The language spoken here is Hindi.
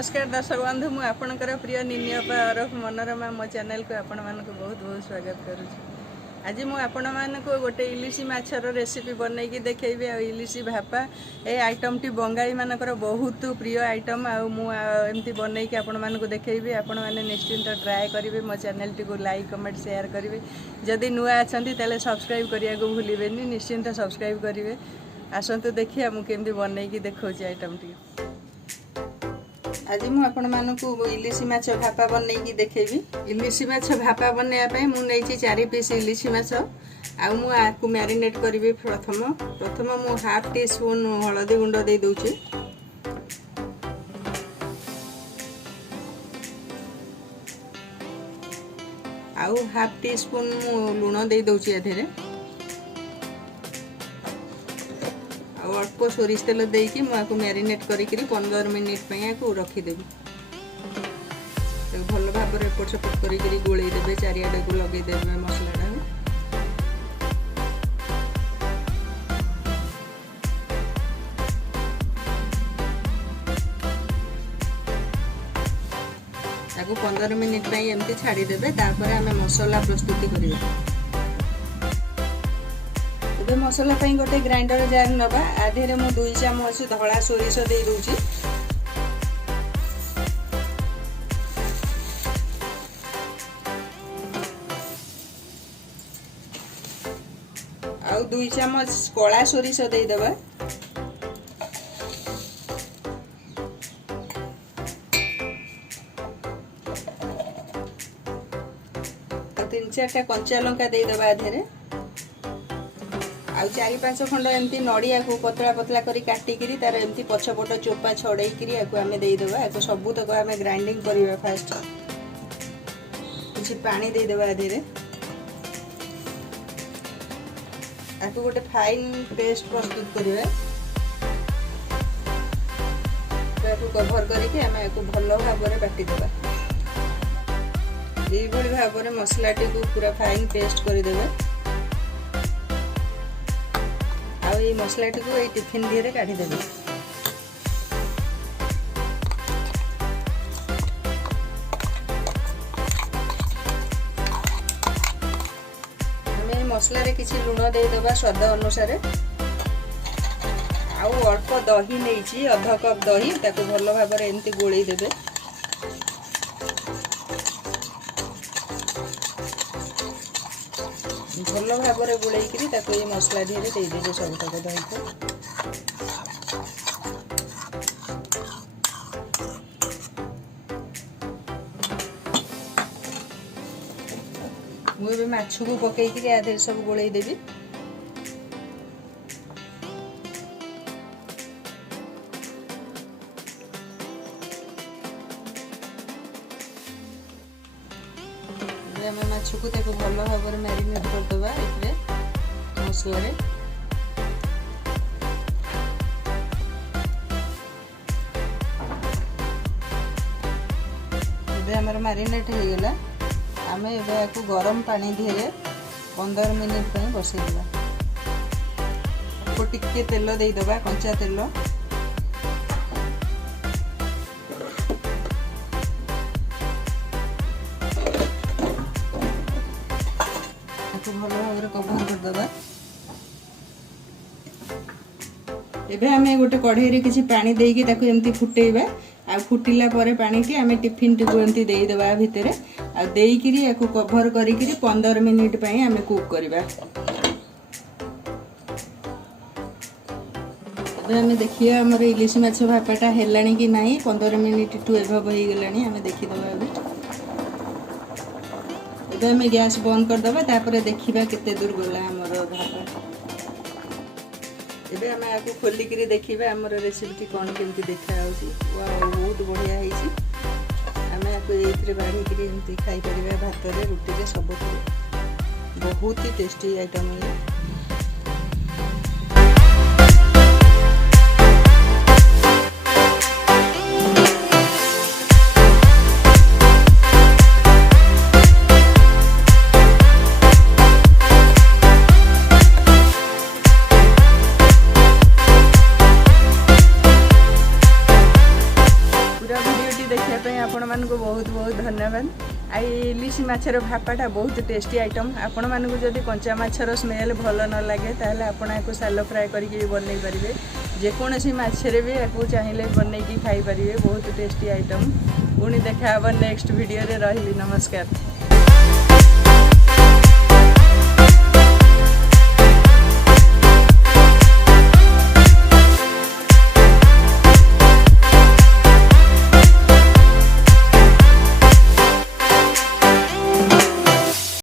नमस्कार दर्शक बंधु मु आपणकर प्रिय निनियपा अरफ मनोरमा मो चैनल को आपण मानक बहुत बहुत स्वागत करुछु। आज मु आपण मानक गोटे इलिसी माछर रेसिपी बनैकी देखैबी। इलिसी भापा ए आइटम टी बंगाली मानकर बहुत प्रिय आइटम आ मु एमती बनैकी आपण मानक देखैबी। आपण माने निश्चिंत ट्राई करिवे। मो चैनल टी को लाइक कमेंट शेयर करिवे। जदि नुआ अछंती तले सब्सक्राइब करिया को भूलिबेनी। निश्चिंत सब्सक्राइब करिवे। आसंतु देखिया मु केमती बनैकी देखौची आइटम टी। आज मुझे आपण मानक इलिसी माछ भापा बनैकी देखेबी। इलिसी माछ भापा बनैया मु नैची 4 पीस इलिसी माछ आ मु आकु मैरिनेट करिवे। प्रथम मु हाफ टी स्पून हळदी गुंड दे दोची। आउ हाफ टी स्पून मु लूण दे दोची एथेरे। अल्प सोरिष तेल देकी मुझे मैरिनेट करी 15 मिनिट रखीदेवी। भल भाव एपट सेपट कर गोलैदेवे। चारिआडे को लगेदेवे मसलाटा। ताको 15 मिनिट एमती छाड़ीदेवे। तापर आम मसला प्रस्तुति करिबा। मसला गोटे ग्राइंडर जार नवा। आधे मु 2 चामच धला सोरिष दे दूची। आउ 2 चामच कला सोरिष दे देबा। 3-4टा कंचा लंका दे देबा आधे। आ 4-5 खंड एमती नड़िया को पतला पतला करी काटिकी तार एमती पछपट चोपा छड़ेकी आम देदेबा। या सबू तक आम ग्राइंडिंग करवा। फास्ट किसी पानी देदेबा आधे। आपको गोटे फाइन पेस्ट प्रस्तुत करवा। कभर करके आम या भल भाव बाटिदेबा। ये भाव में मसलाटी को पूरा फाइन पेस्ट करदेबा। ये मसलाटी को टिफिन दिहरे काढ़ी देबे। हमें मसला रे किछि लूण दे देबा स्वाद अनुसार। आउ अल्प दही नैछि आधा कप दही ताको भल भाव रे एंती गोळै देबे। भल भाव में गोलैकरी ये मसला दिहरे देदेबे सबतक दही को। मुझे माछ को पकईकरी आधे सब गोलै देबी। माछ को भल भाव में मैरिनेट करदेबा ये मसला रे। आमर मैरिनेट हो गला। आम को गरम पानी दिहरे 15 मिनिट बसैदेबा। टिके तेल देदेबा कंचा तेल। भल भाव कभर करदेबा। एबे आमे गोटे कढ़ई किसी पानी देकी ताकू एमती फुटेबा। आ फुटिला परे पानी टी आमे टिफिन टी को एमती देई देबा भितरे। आ देईकरी याकू कभर करिकरी 15 मिनिट पई आमे कुक करबा। एबे आमे देखिया हमर इलिसी माछ भापाटा हेलाणी कि नाही। 15 मिनिट टू एभव हो गेलाणी। आमे देखि देबा। एबे आमे गैस बंद कर देबा। तापर देखिबा केते दूर गला हमर भापा। एबे आम आपको खोलिक देखा आम रेसिपी कौन केमती देखा वाओ बहुत बढ़िया होती। आम आपको ये बाढ़ी खाई पार भात रुटी सब बहुत ही टेस्टी आइटम है। धन्यवाद। आई इलिशी माछर भापाटा बहुत टेस्टी आइटम। आपण मानक जदि कंचा माछर स्मेल भल न लगे ताहले आपण याको सालो फ्राए करके बनई पारे। जेकोसी माछरे भी या चाहिए बनई खाई पारे। बहुत टेस्टी आइटम। पुणी देखा नेक्स्ट वीडियो रे। रही नमस्कार।